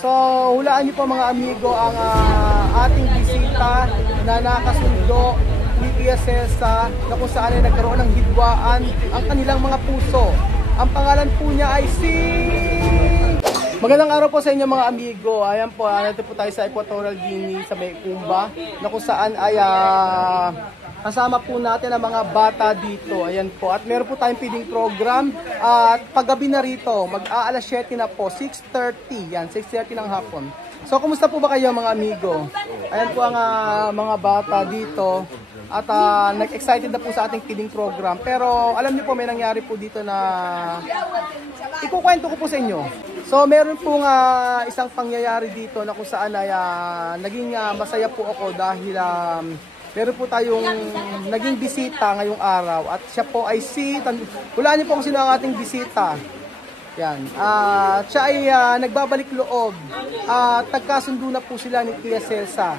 So, hulaan niyo po mga amigo ang ating bisita na nakasundo ni Tia Celsa na kung saan ay nagkaroon ng hidwaan ang kanilang mga puso. Ang pangalan po niya ay si... Magandang araw po sa inyo mga amigo. Ayan po, nandito po tayo sa Equatorial Guinea sa Maykumba na kung saan ay kasama po natin ang mga bata dito. Ayan po. At meron po tayong feeding program. At paggabi na rito, mag-aalas 7 na po, 6:30. Yan, 6:30 ng hapon. So, kumusta po ba kayo mga amigo? Ayan po ang mga bata dito. At nag-excited na po sa ating feeding program. Pero alam niyo po, may nangyari po dito na ikukwento ko po sa inyo. So, meron pong isang pangyayari dito na kung saan ay naging masaya po ako dahil meron po tayong naging bisita ngayong araw. At siya po ay hulaan niyo po kung sino ang ating bisita. Yan. Siya ay nagbabalik loob. Tagkasundo na po sila ni Tia Celsa.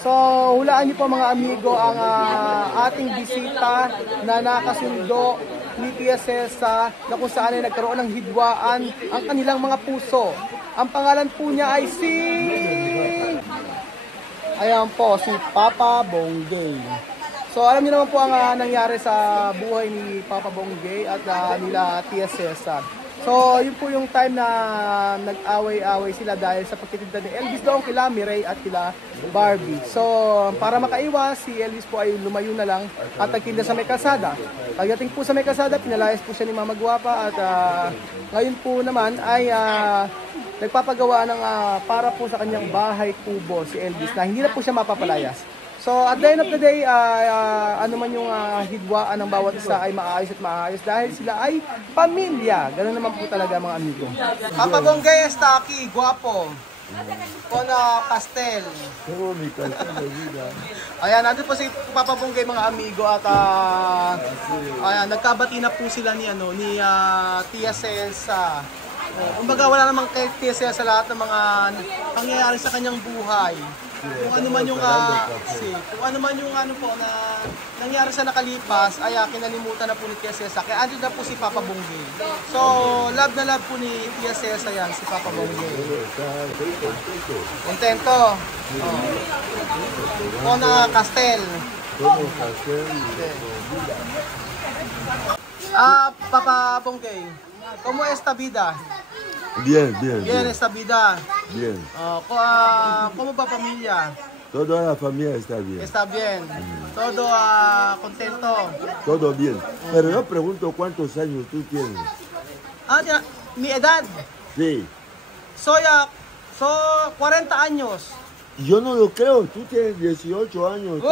So, hulaan niyo po mga amigo ang ating bisita na nakasundo ni Tia Celsa na kung saan ay nagkaroon ng hidwaan ang kanilang mga puso. Ang pangalan po niya ay si... Ayan po, si Papa Bonggay. So, alam niyo naman po ang nangyari sa buhay ni Papa Bonggay at nila Tia Celsa. So, yun po yung time na nag-away-away sila dahil sa pagtitinda ni Elvis doon kila Mireille at kila Barbie. So, para makaiwas, si Elvis po ay lumayo na lang at nagtinda sa may kalsada. Pagdating po sa may kalsada, pinalayas po siya ni Mama Guapa at ngayon po naman ay nagpapagawa ng para po sa kanyang bahay kubo si Elvis na hindi na po siya mapapalayas. So at the end of the day, ano man yung hidwaan ng bawat isa ay maayos at maayos dahil sila ay pamilya. Ganun naman po talaga mga amigo. Papa Bonggay está aquí, guapo. Con pastel. Ayan, nandun po si Papa Bonggay mga amigo at ayan, nagkabati na po sila ni Tia Celsa. Kumbaga wala namang kay Tia Celsa sa lahat ng mga pangyayari sa kanyang buhay. Kung ano man yung na nangyari sa nakalipas ay kinalimutan na po ni Tia Celsa. Kaya andun na po si Papa Bonggay. So, love na love po ni Tia Celsa yan, si Papa Bonggay. Contento. Con Castel. Papa Bonggay, ¿cómo está vida? Bien, bien. Bien, esta vida. Bien. ¿Cómo va familia? Toda la familia está bien. Está bien. Todo contento. Todo bien. Pero yo pregunto cuántos años tú tienes. Mi edad. Sí. Soy 40 años. Yo no lo creo. Tú tienes 18 años.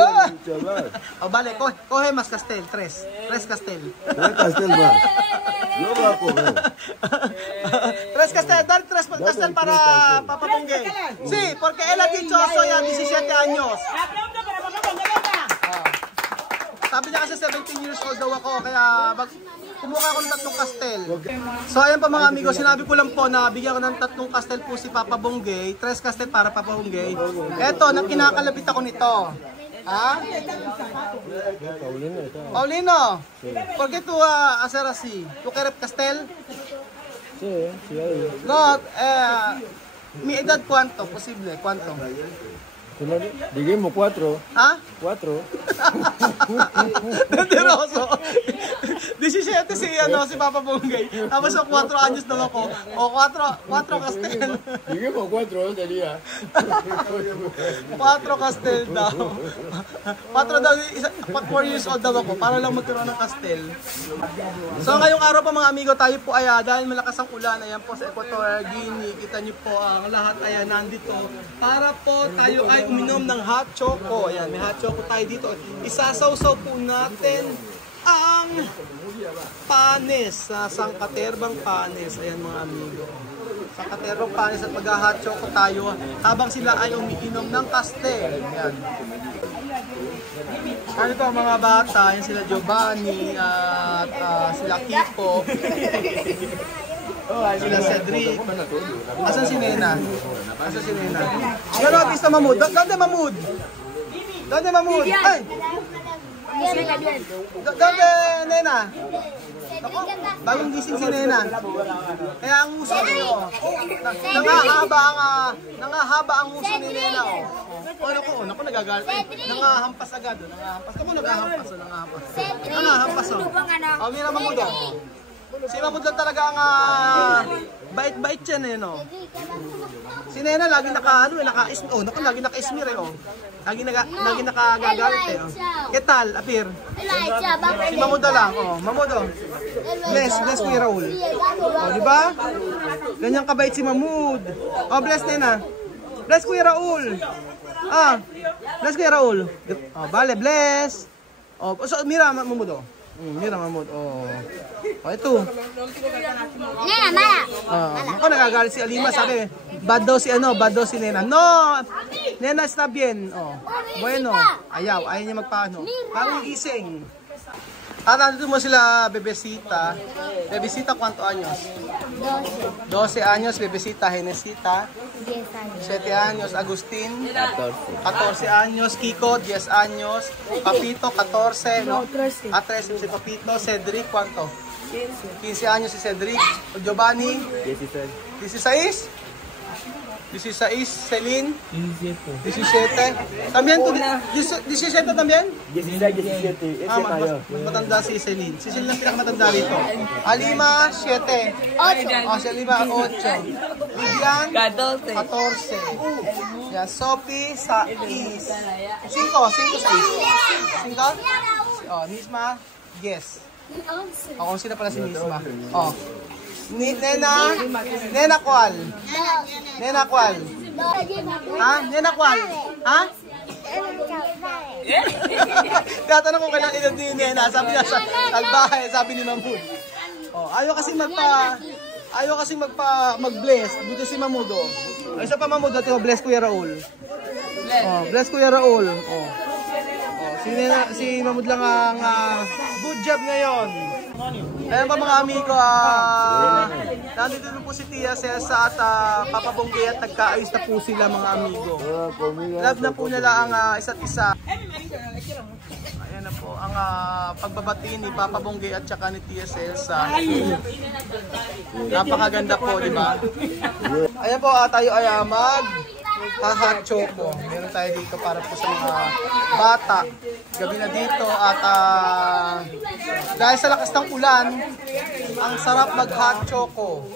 Chaval. Vale, coge más Castel. 3 Castel. 3 Castel más. Yo voy a comer. 3 Castel. Dale 3 Castel para Papa Bonggay. Sí, porque él ha dicho soy 17 años. Sabi niya kasi 17 years old daw ako, kaya kumuha ako ng 3 Castel. So ayan pa mga amigo, sinabi ko lang po na bigyan ko ng 3 Castel po si Papa Bonggay, 3 Castel para Papa Bonggay. Eto, kinakalabit ako nito. Paulino, ¿por qué tú hacer así? ¿Tú quieres Castel? Sí, sí. No, mi edad cuánto, posible, cuánto? Digamos 4. 4. Mentiroso. 17 si Papa Bonggay. Tapos 4 anyos daw ako. O 4 Castel. Digamos 4 sería. 4 Castel daw. 4 daw, 4 years old daw ako para lang magkaroon ng Castel. So ngayong araw po mga amigo, tayo po ay dahil malakas ang ulan, ayan po sa Equatorial Guinea. Kita niyo po ang lahat ay nandito para po tayo ay uminom ng hot choco. Ayan, may hot choco tayo dito. Isasawsaw po natin ang panes, sangkaterbang panes. Ayan mga amigo. Sangkaterbang panes at mag-hot choco tayo habang sila ay umiinom ng Castel. Ayan. Ano ito mga bata? Ayan sila Giovanni at sila Kiko. Sila Cedric. Asan si Nena? Gano'n, Pista Mahmoud. ¿Dónde Mahmoud? ¿Dónde Mahmoud? Ay! ¿Dónde Nena? Ako, bagong gising si Nena. Kaya ang uso niyo, nangahaba ang uso ni Nena. Naku, nagagalit. Nangahampas agad. Nangahampas. Mira Mamud. Si Mamud lang talaga ang bait-bait yan eh, no? Si Nena lagi lagi naka-ismir eh, oh. Lagi nakagagalit eh, oh. Ketal, apir. Si Mamud lang, oh. Mamud, oh. Bless Kuya Raul. Oh, di ba? Ganyan kabait si Mamud. Oh, bless Nena. Bless Kuya Raul. Bless Kuya Raul. Oh, bale, bless. Oh, so Mira Mamud, oh. Mira Mamud, oh. Oh, ito. Nena, mala. Ako nagagalit si Alima, sabi, bad daw si Nena. No! Nena está bien. Oh. Bueno. Ayaw niya magpaano. Parang gising. Nandito mo sila, Bebecita. Bebecita, ¿cuántos años? 12 años, Bebecita, Genesita. 7 años, Agustín. 14 años, Kiko, 10 años. Papito, 14, ¿no? 13 si Papito. Cedric, ¿cuánto? 15 años si Cedric. Giovanni, 16. 16, Celine, 17. También, 17 también? 17. Mas matanda si Celine. Si Celine lang pinakamatanda rito. Alima, 7. 8. Si Alima, 8. Vivian, 14. Yan, Sophie, 6. 5, 6. Oh, Misma, yes. 11 na pala si Misma. Oh. Nena Kwal. Nena Kwal. Nena Kwal. Tatanong ko kailang edad ni Nena. Sabi niya sa talbahay, sabi ni Mamud. Oh, ayaw kasi mag-bless. Dito si Mamud, oh. Isa pa Mamud, dito bless Kuya Raul. Oh, bless Kuya Raul. Oh. Si Mamud lang ang good job ngayon. Ayan pa mga amigo, nandito po si Tia Cesa at Papa Bonggay at nagkaayos na po sila mga amigo. Love na po nila ang isa't isa. Ayan na po ang pagbabati ni Papa Bonggay at saka ni Tia Cesa. Napakaganda po, di ba? Ayan po, tayo ay hot choco. Meron tayo dito para po sa mga bata. Gabi na dito at dahil sa lakas ng ulan, ang sarap mag hot choco.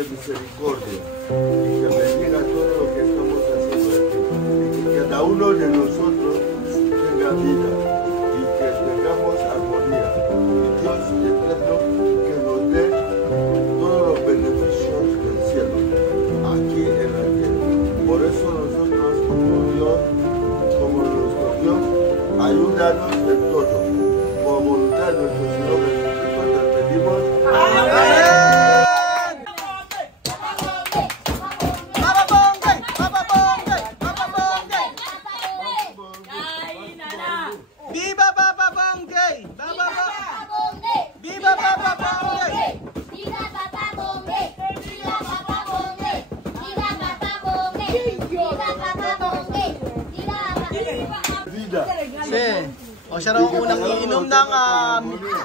de misericordia y que bendiga todo lo que estamos haciendo aquí. Y que cada uno de nosotros tenga vida y que tengamos armonía. Y Dios eterno que nos dé todos los beneficios del cielo aquí en la tierra. Por eso nosotros como Dios, como nuestro Dios, ayúdanos en todo. Por voluntad de nuestro Señor Jesucristo te pedimos. Viva Papa Bonggay! Viva Papa Bonggay! Viva Papa Bonggay! Viva Papa Bonggay! Viva Papa Bonggay! Viva Papa Bonggay! Viva Vida. Si. O siya raw unang iinom ng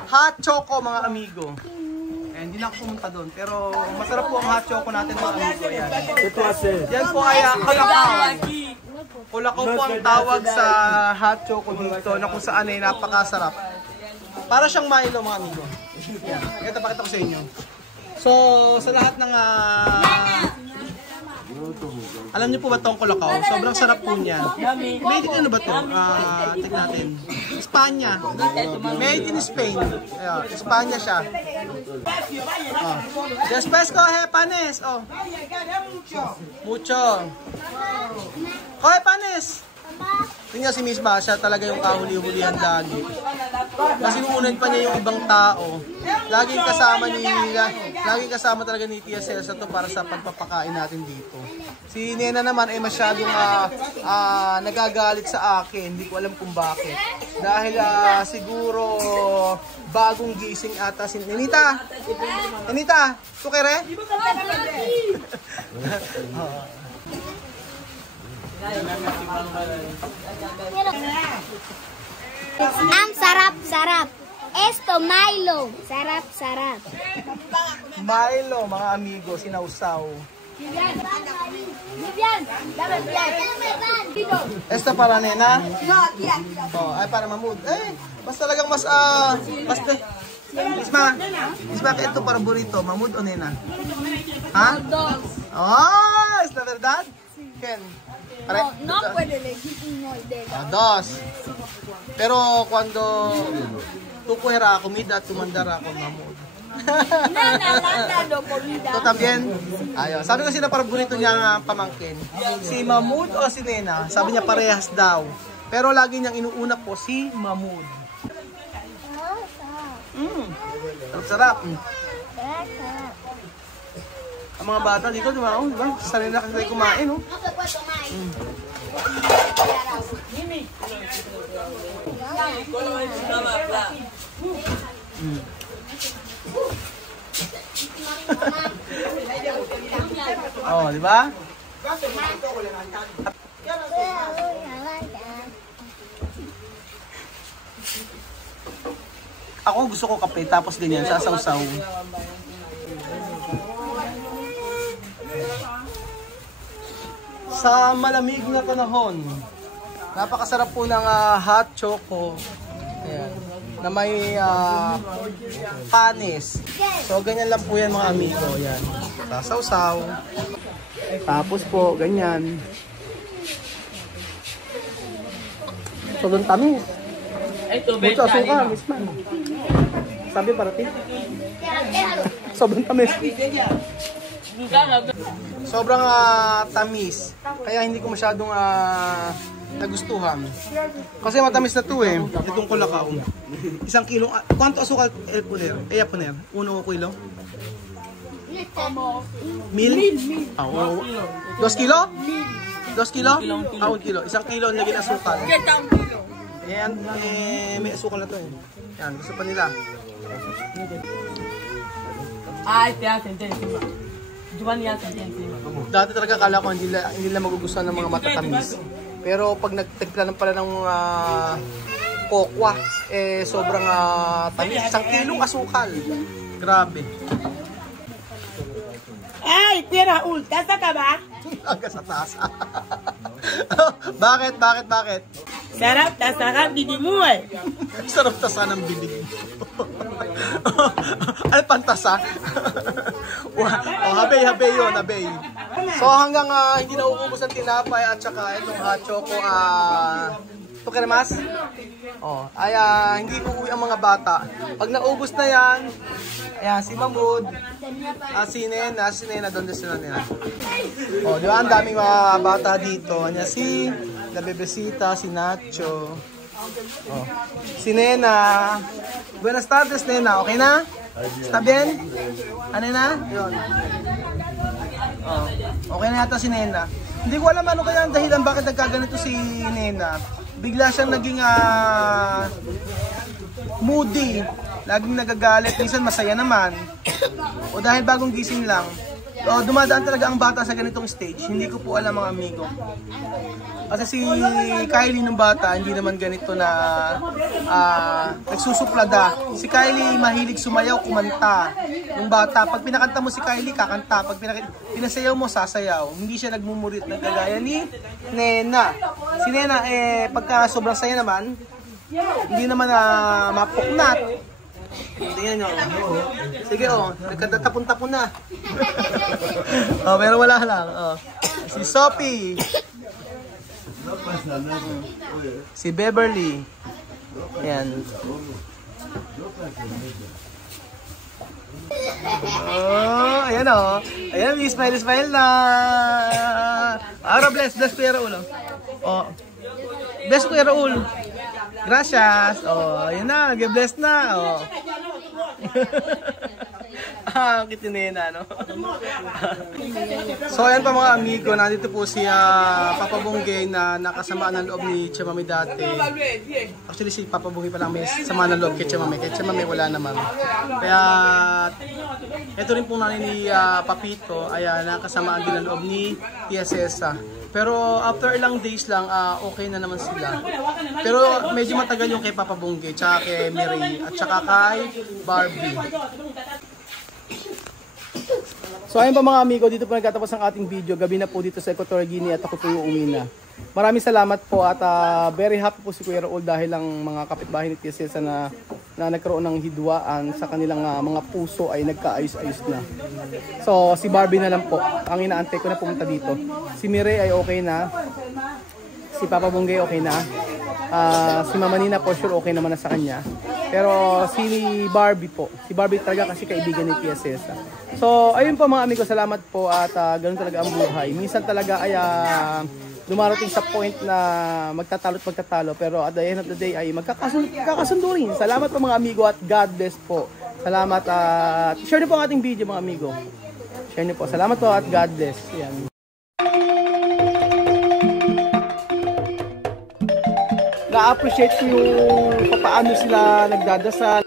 hot choco mga amigo. Eh, hindi na ako pumunta doon. Pero masarap po ang hot choco natin mga amigo. Yan. Ito kasi. Yan po ay kulakaw. Kulakaw po ang tawag sa hot choco dito na kung saan ay napakasarap. Para siyang Milo mga amigo. Yan. Ito pakita ko sa inyo. So sa lahat ng alam niyo po ba itong kulakaw? Sobrang sarap po niya. Made in ano ba ito? Tignan natin. Espanya. Made in Spain. Ayan, Espanya siya. Después coge panes. Oh. Mucho. Coge panes. Tingnan si Miss Basha, talaga yung kahuli-hulihan lagi. Kasi nuunan pa niya yung ibang tao. Laging kasama talaga ni Tia Celsa to para sa pagpapakain natin dito. Si Nena naman ay masyadong nagagalit sa akin. Hindi ko alam kung bakit. Dahil siguro bagong gising ata si Nenita. Nenita, tukere? Ang sarap-sarap. Esto Milo. Sarap-sarap. Milo, mga amigo, sinausaw. Vivian, dame Vivian. Esta para Nena? Oh, ay para Mamud. Mas talagang mas Isma, ito para burrito, Mamud o Nena? Ha? Oh, es la verdad? Ken? No puede elegir uno de Dos. Pero cuando tú cogerás comida, tú mandarás con Mamud. Ito también. Ayun. Sabi ko sino para burrito niya pamangkin. Si Mamud o si Nena? Sabi niya parehas daw. Pero lagi niyang inuuna po si Mamud. Sarap. Ang mga bata dito, di ba? Sanay na kasi kumain, no? Oh, di ba? Ako gusto ko kape tapos ganyan sasaw-saw. Sa malamig na panahon, napakasarap po ng hot choco. Ayan, na may panis. So ganyan lang po yan mga amigo. Yan. Sasaw-saw. Tapos po ganyan. Sobrang tamis. Mucho asukal, misma. Sabi para ti. Sobrang tamis. Sobrang tamis. Kaya hindi ko masyadong nagustuhan. Kasi matamis na to eh. Itong kulakaw. 1 kilo. ¿Cuánto azúcar el poner? Ella poner? 1 kilo? 1,000? 2 kilo? 2 kilo? 1 kilo. 1 kilo ang naging asukal. Ayan, may asukal na to eh. Yan, gusto pa nila. Te hacen encima. Giovanni hace encima. Dati talaga kala ko hindi nila magugustuhan ng mga matatamis. Pero pag nagtimpla ng pala ng kokwa, sobrang tamis. 1 kilong asukal. Grabe. ¡Ay, tierra Raúl! ¿Te has acabado? Hanggang sa taas. Bakit? Sarap, tasarap, bibig mo eh. Sarap tasa ng bibig. Ano pantasa? Habay yun, habay. So hanggang hindi nauubos ang tinapay at saka itong hot choco, ito kremas. Ay hindi uuwi ang mga bata. Pag naubos na yan, ayan, si Mahmoud, si Nena, doon din sila nila. Di ba, ang daming mga bata dito. Ayan, si La Bebesita, si Nacho. Si Nena. Buenas tardes, Nena. Okay na? Está bien? Ano na? Yun. Okay na yata si Nena. Hindi ko alam ano kaya ang dahilan bakit nagkaganito si Nena. Bigla siyang naging moody. Laging nagagalit. Minsan masaya naman. O dahil bagong gising lang. Dumadaan talaga ang bata sa ganitong stage. Hindi ko po alam mga amigo. Kasi si Kylie nung bata, hindi naman ganito na nagsusuplada. Si Kylie mahilig sumayaw, kumanta. Nung bata, pag pinakanta mo si Kylie, kakanta. Pag pinasayaw mo, sasayaw. Hindi siya nagmumurit, nagkagaya ni Nena. Si Nena, pagka sobrang saya naman, hindi naman mapuknat. Tingnan nyo. Sige, nagkatapon-tapon na. Pero wala lang. Si Sophie. Si Beverly. Ayan. Ayan Ayan, may smile na. Bless Kuya Raul. Bless Kuya Raul. Gracias. Ayan na, nag-bless na. Kiti Nena, no? So ayan pa mga amigo, nandito po si Papa Bonggay na nakasama ng loob ni Tia Mami dati. Actually si Papa Bonggay pa lang may sama ng loob kay Tia Mami. Kay Tia Mami wala naman. Kaya ito rin po nanay ni Papito ay nakasamaan din ng loob ni Tia Cesa. Pero after ilang days lang, okay na naman sila. Pero medyo matagal yung kay Papa Bonggay, tsaka kay Mireille, at tsaka kay Barbie. So ayun pa mga amigo, dito po nagtatapos ang ating video. Gabi na po dito sa Equatorial Guinea at ako po yung uwi na. Maraming salamat po at very happy po si Kuya Raul dahil ang mga kapitbahay ni Tia Cesa na nagkaroon ng hidwaan sa kanilang mga puso ay nagkaayos-ayos na. So si Barbie na lang po ang inaantay ko na pumunta dito. Si Mireille ay okay na. Si Papa Bonggay okay na. Si Mama Nina po sure okay naman na sa kanya. Pero si Barbie po, si Barbie talaga kasi kaibigan ni Tia Cesa. So ayun po mga amigo, salamat po at ganoon talaga ang buhay. Minsan talaga ay dumarating sa point na magtatalo pero at the end of the day ay magkakasundo rin. Salamat po mga amigo at God bless po. Salamat at share niyo po ang ating video mga amigo. Share niyo po. Salamat po at God bless. Yan. Na-appreciate ko yung paano sila nagdadasal.